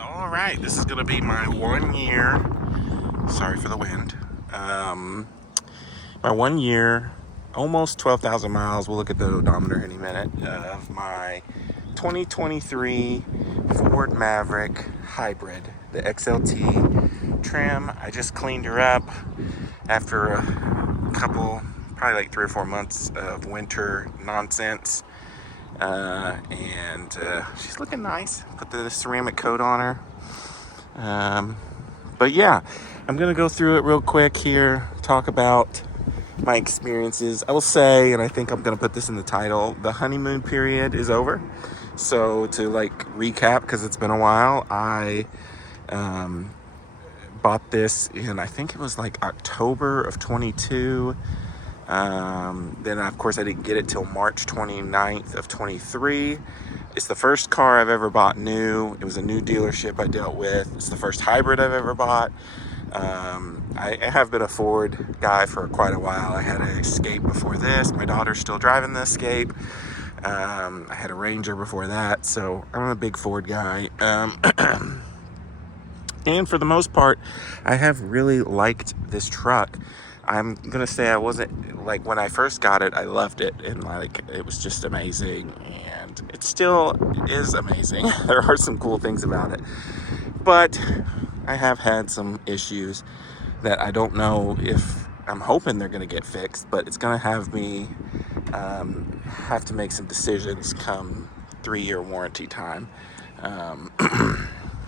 All right, this is gonna be my 1 year. Sorry for the wind. My 1 year, almost 12,000 miles. We'll look at the odometer any minute. Of my 2023 Ford Maverick Hybrid, the XLT trim. I just cleaned her up after a couple, probably like 3 or 4 months of winter nonsense. And she's looking nice. Put the ceramic coat on her. But yeah, I'm gonna go through it real quick here, talk about my experiences. I will say, and I think I'm gonna put this in the title, the honeymoon period is over. So to like recap, because it's been a while, I bought this in, I think it was like October of 22. Then of course I didn't get it till March 29th of 23. It's the first car I've ever bought new. It was a new dealership I dealt with. It's the first hybrid I've ever bought. I have been a Ford guy for quite a while. I had an Escape before this. My daughter's still driving the Escape. I had a Ranger before that, so I'm a big Ford guy. And for the most part, I have really liked this truck. I'm gonna say I wasn't, like, when I first got it, I loved it, and like it was just amazing, and it still is amazing. There are some cool things about it, but I have had some issues that I don't know if, I'm hoping they're gonna get fixed, but it's gonna have me have to make some decisions come 3-year warranty time.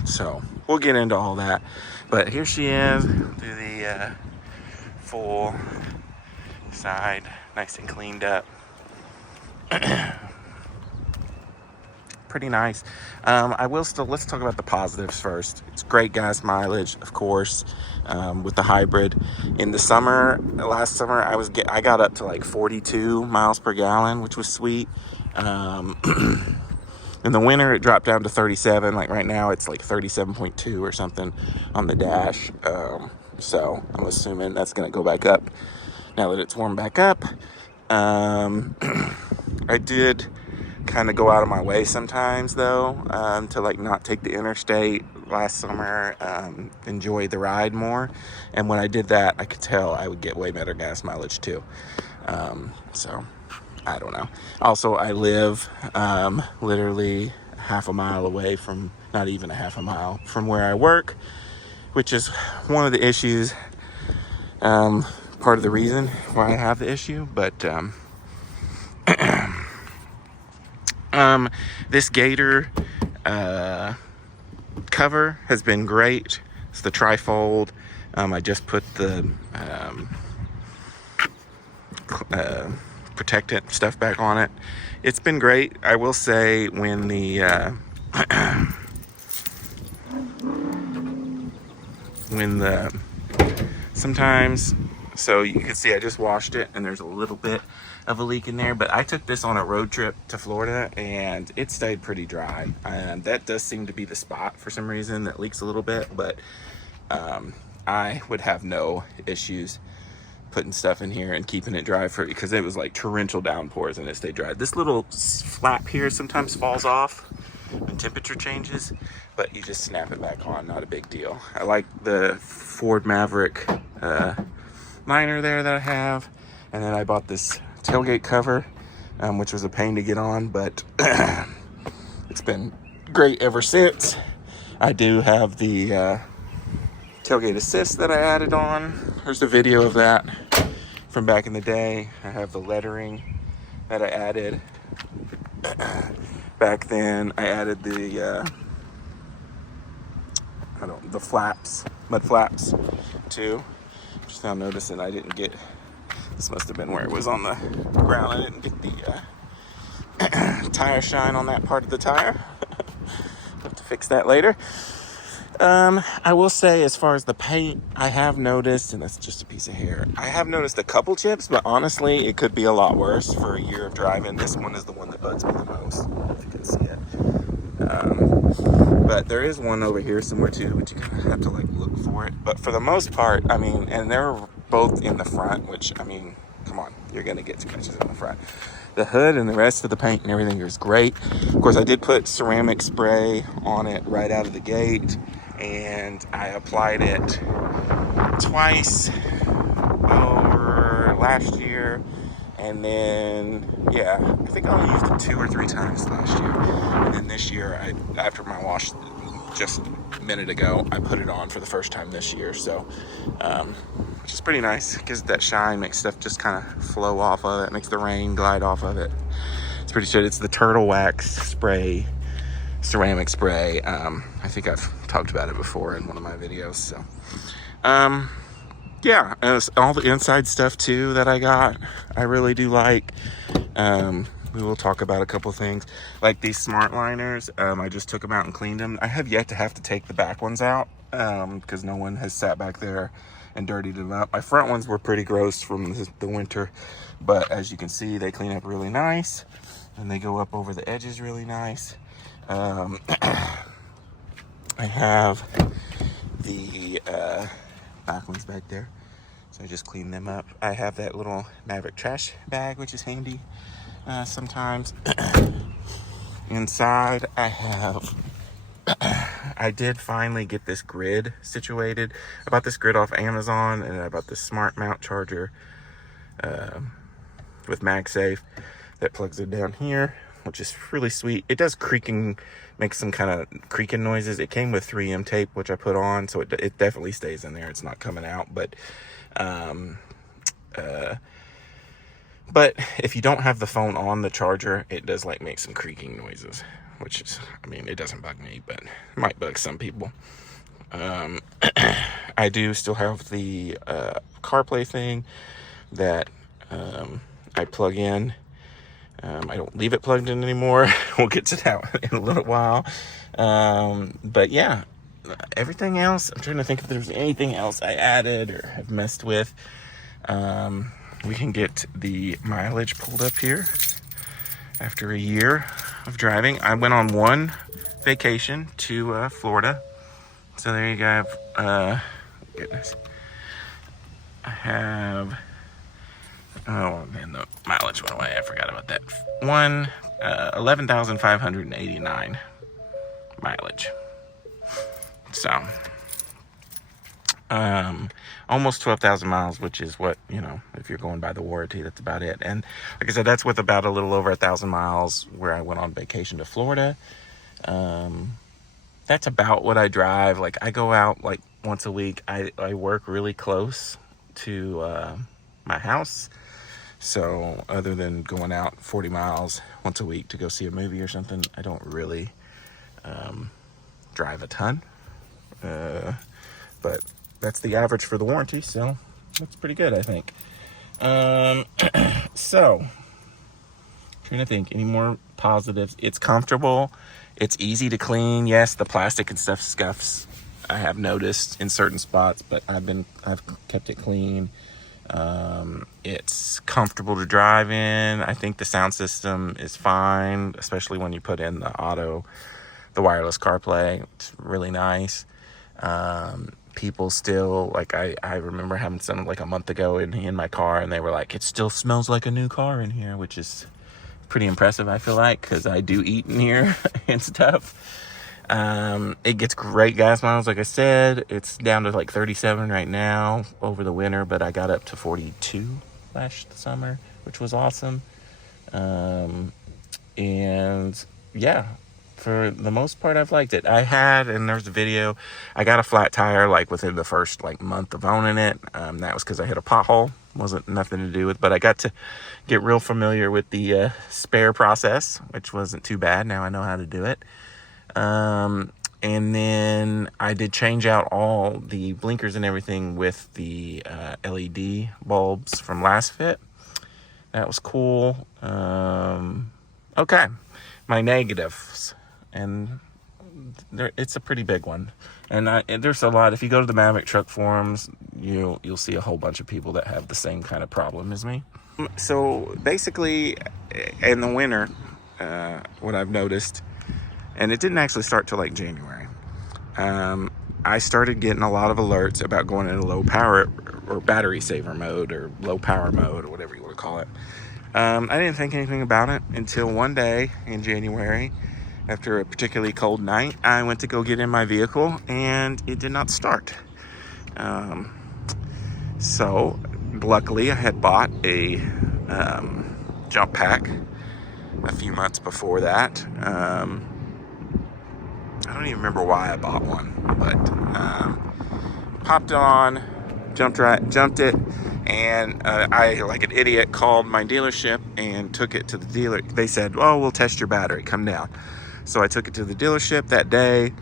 So we'll get into all that, but here she is through the full side, nice and cleaned up. Pretty nice. Let's talk about the positives first. It's great gas mileage, of course, with the hybrid. In the summer, last summer, I got up to like 42 miles per gallon, which was sweet. In the winter, it dropped down to 37. Like right now, it's like 37.2 or something on the dash. So I'm assuming that's going to go back up now that it's warmed back up. I did kind of go out of my way sometimes, though, to like not take the interstate last summer, enjoy the ride more. And when I did that, I could tell I would get way better gas mileage too. So I don't know. Also, I live literally half a mile away from, not even a half a mile from where I work, which is one of the issues, part of the reason why I have the issue. But this Gator cover has been great. It's the trifold. I just put the protectant stuff back on it. It's been great. I will say, when the sometimes, so you can see I just washed it and there's a little bit of a leak in there, but I took this on a road trip to Florida and it stayed pretty dry, and that does seem to be the spot for some reason that leaks a little bit. But I would have no issues putting stuff in here and keeping it dry because it was like torrential downpours and it stayed dry. This little flap here sometimes falls off when temperature changes, but you just snap it back on, not a big deal. I like the Ford Maverick liner there that I have, and then I bought this tailgate cover, which was a pain to get on, but it's been great ever since. I do have the tailgate assist that I added on. There's a video of that from back in the day. I have the lettering that I added back then. I added the flaps, mud flaps too. Just now noticing I didn't get, this must have been where it was on the ground. I didn't get the tire shine on that part of the tire. Have to fix that later. I will say, as far as the paint, I have noticed, and that's just a piece of hair, I have noticed a couple chips, but honestly, it could be a lot worse for a year of driving. This one is the one that bugs me the most, if you can see it. But there is one over here somewhere too, but you kind of have to like look for it. But for the most part, I mean, and they're both in the front, which, I mean, come on, you're gonna get scratches in the front. the hood and the rest of the paint and everything is great. Of course, I did put ceramic spray on it right out of the gate, and I applied it twice over last year. And then, yeah, I think I only used it 2 or 3 times last year. And then this year, after my wash just a minute ago, I put it on for the first time this year. So, which is pretty nice. Gives that shine, makes stuff just kind of flow off of it, makes the rain glide off of it. It's pretty good. It's the Turtle Wax spray, ceramic spray. I think I've talked about it before in one of my videos. So, yeah, all the inside stuff too that I got, I really do like. We will talk about a couple things, like these smart liners. I just took them out and cleaned them. I have yet to have to take the back ones out because no one has sat back there and dirtied them up. My front ones were pretty gross from the winter, but as you can see, they clean up really nice, and they go up over the edges really nice. I have the back ones back there, so I just clean them up. I have that little Maverick trash bag, which is handy sometimes. Inside I did finally get this grid situated. I bought this grid off Amazon, and I bought this smart mount charger with MagSafe that plugs it down here, which is really sweet. It does makes some kind of creaking noises. It came with 3M tape, which I put on, so it definitely stays in there. It's not coming out, but if you don't have the phone on the charger, it does like make some creaking noises, which is, I mean, it doesn't bug me, but it might bug some people. I do still have the CarPlay thing that I plug in. I don't leave it plugged in anymore. We'll get to that in a little while. But yeah, everything else, I'm trying to think if there's anything else I added or have messed with. We can get the mileage pulled up here. After a year of driving, I went on one vacation to Florida. So there you go. Goodness. I have, oh man, the mileage went away. I forgot about that. 11,589 mileage. So, almost 12,000 miles, which is what, if you're going by the warranty, that's about it. And like I said, that's with about a little over 1,000 miles where I went on vacation to Florida. That's about what I drive. Like, I go out like once a week. I work really close to my house. So other than going out 40 miles once a week to go see a movie or something, I don't really drive a ton. But that's the average for the warranty, so that's pretty good, I think. So, trying to think, any more positives? It's comfortable. It's easy to clean. Yes, the plastic and stuff scuffs, I have noticed in certain spots, but I've kept it clean. It's comfortable to drive in. I think the sound system is fine, especially when you put in the wireless CarPlay. It's really nice. People still, like, I remember having some like a month ago in my car, and they were like, it still smells like a new car in here, which is pretty impressive, I feel like, because I do eat in here and stuff. It gets great gas miles. Like I said, it's down to like 37 right now over the winter, but I got up to 42 last summer, which was awesome. And yeah, for the most part, I've liked it. And there's a video, I got a flat tire like within the first like month of owning it. That was because I hit a pothole. Wasn't nothing to do with, but I got to get real familiar with the spare process, which wasn't too bad. Now I know how to do it. And then I did change out all the blinkers and everything with the LED bulbs from Last Fit. That was cool. Okay, my negatives, and it's a pretty big one. And there's a lot. If you go to the Maverick truck forums, you'll see a whole bunch of people that have the same kind of problem as me. So basically, in the winter, what I've noticed, and it didn't actually start till like January, I started getting a lot of alerts about going into low power or battery saver mode or low power mode or whatever you want to call it. I didn't think anything about it until one day in January, after a particularly cold night. I went to go get in my vehicle and it did not start. So luckily I had bought a jump pack a few months before that. I don't even remember why I bought one, but popped it on, jumped it, and I, like an idiot, called my dealership and took it to the dealer. They said, "Oh, we'll test your battery. Come down." So I took it to the dealership that day.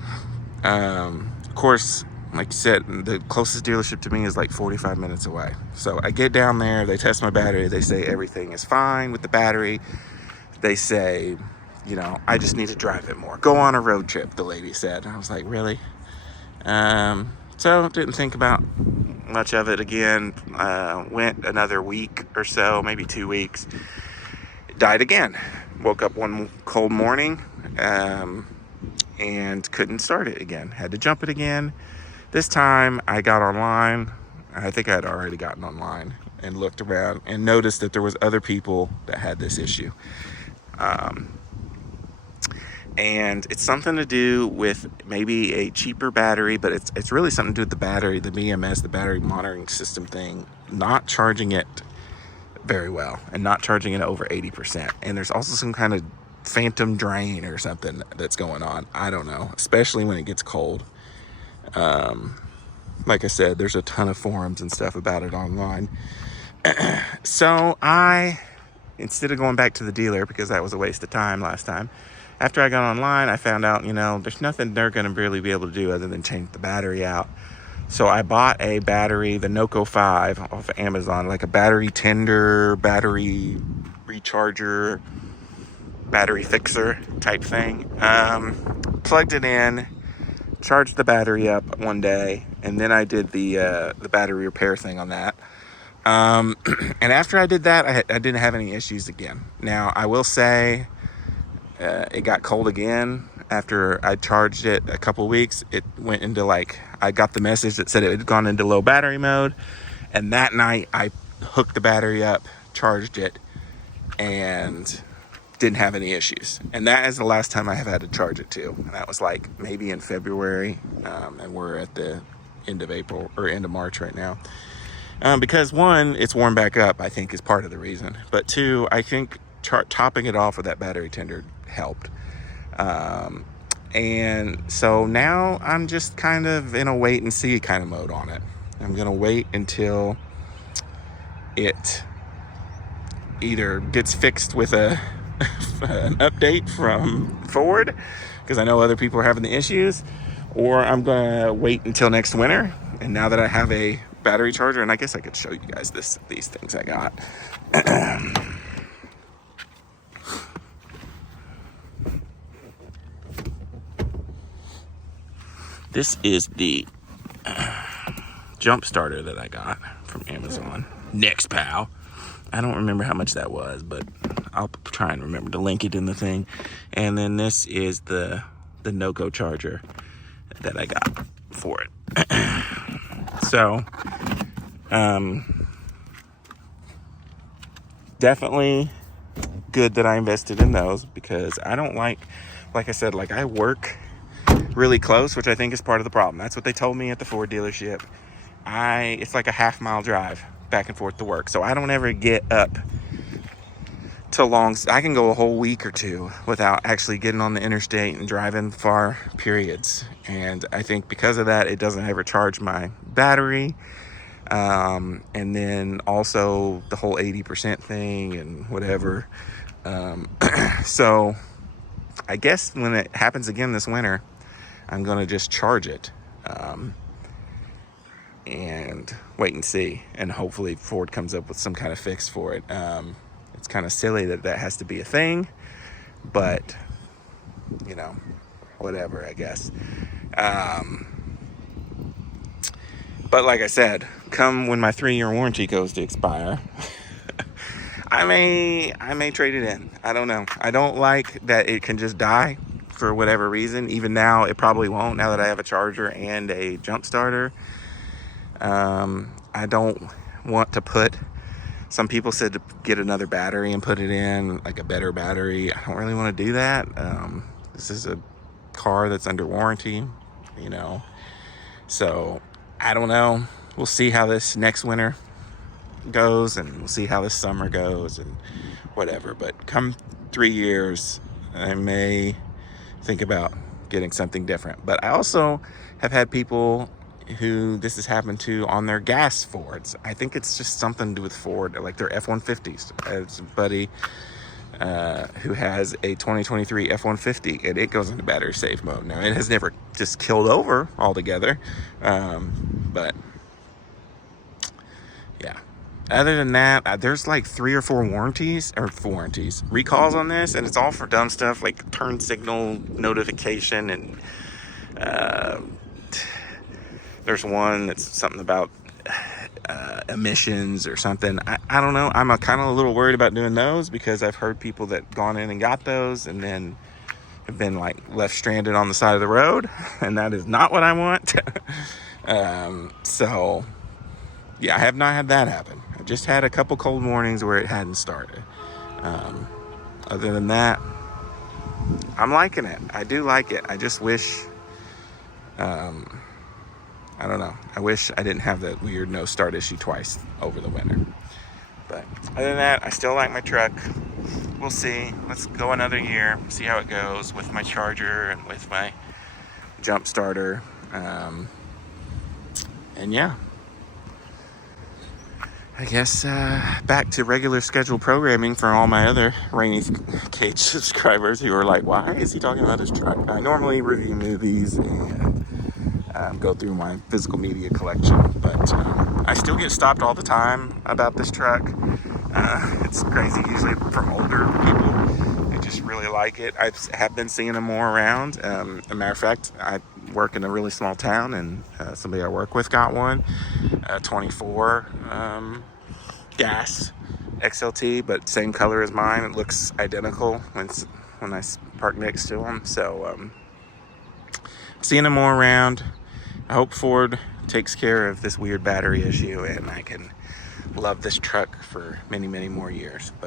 Of course, like you said, the closest dealership to me is like 45 minutes away. So I get down there, they test my battery, they say everything is fine with the battery. They say, you know, I just need to drive it more. Go on a road trip, the lady said. I was like, really? So didn't think about much of it again. Went another week or so, maybe 2 weeks. It died again. Woke up one cold morning and couldn't start it again. Had to jump it again. This time I got online. I think I had already gotten online and looked around and noticed that there was other people that had this issue. And it's something to do with maybe a cheaper battery, but it's really something to do with the battery, the BMS, the battery monitoring system thing, not charging it very well and not charging it over 80%. And there's also some kind of phantom drain or something that's going on. I don't know, especially when it gets cold. Like I said, there's a ton of forums and stuff about it online. So instead of going back to the dealer, because that was a waste of time last time, after I got online, I found out, you know, there's nothing they're going to really be able to do other than change the battery out. So I bought a battery, the Noco 5 off of Amazon, like a battery tender, battery recharger, battery fixer type thing. Plugged it in, charged the battery up one day, and then I did the battery repair thing on that. And after I did that, I didn't have any issues again. Now, I will say it got cold again after I charged it a couple weeks. It went into I got the message that said it had gone into low battery mode. And that night, I hooked the battery up, charged it, and didn't have any issues. And that is the last time I have had to charge it too. And that was maybe in February. And we're at the end of April or end of March right now. Because one, it's warmed back up, I think, is part of the reason. But two, I think topping it off with that battery tender helped. And so now I'm just kind of in a wait and see kind of mode on it. I'm going to wait until it either gets fixed with an update from Ford, because I know other people are having the issues, or I'm going to wait until next winter. And now that I have a battery charger, and I guess I could show you guys these things I got. This is the jump starter that I got from Amazon. Next, pal. I don't remember how much that was, but I'll try and remember to link it in the thing. And then this is the Noco charger that I got for it. So, definitely good that I invested in those, because I don't like I said, I work really close, which I think is part of the problem. That's what they told me at the Ford dealership. It's like a half-mile drive back and forth to work. So I don't ever get up to I can go a whole week or two without actually getting on the interstate and driving far periods. And I think because of that, it doesn't ever charge my battery. And then also the whole 80% thing and whatever. So I guess when it happens again this winter, I'm going to just charge it and wait and see. And hopefully Ford comes up with some kind of fix for it. It's kind of silly that has to be a thing, but, you know, whatever, I guess. But like I said, come when my 3-year warranty goes to expire, I may trade it in. I don't know. I don't like that it can just die for whatever reason. Even now, it probably won't, now that I have a charger and a jump starter. I don't want to put Some people said to get another battery and put it in, like a better battery. I don't really want to do that. This is a car that's under warranty, you know. So I don't know. We'll see how this next winter goes, and we'll see how this summer goes and whatever. But come 3 years, I may think about getting something different. But I also have had people who this has happened to on their gas Fords. I think it's just something to do with Ford, like their F-150s. I have a buddy who has a 2023 F-150, and it goes into battery safe mode. Now, it has never just killed over altogether, but yeah. Other than that, there's like 3 or 4 recalls on this, and it's all for dumb stuff like turn signal notification, and there's one that's something about emissions or something. I don't know. I'm kind of a little worried about doing those, because I've heard people that gone in and got those and then have been like left stranded on the side of the road, and that is not what I want. So yeah, I have not had that happen. I just had a couple cold mornings where it hadn't started. Other than that, I'm liking it. I do like it. I just wish, I don't know. I wish I didn't have that weird no start issue twice over the winter. But other than that, I still like my truck. We'll see. Let's go another year, see how it goes with my Charger and with my jump starter. And yeah, I guess back to regular scheduled programming for all my other Rainy Cage subscribers who are like, why is he talking about his truck? I normally review movies and go through my physical media collection, but I still get stopped all the time about this truck. It's crazy, usually from older people. They just really like it. I have been seeing them more around. As a matter of fact, I work in a really small town, and somebody I work with got one, 24 gas XLT, but same color as mine. It looks identical when I park next to them. So seeing them more around. I hope Ford takes care of this weird battery issue, and I can love this truck for many, many more years. But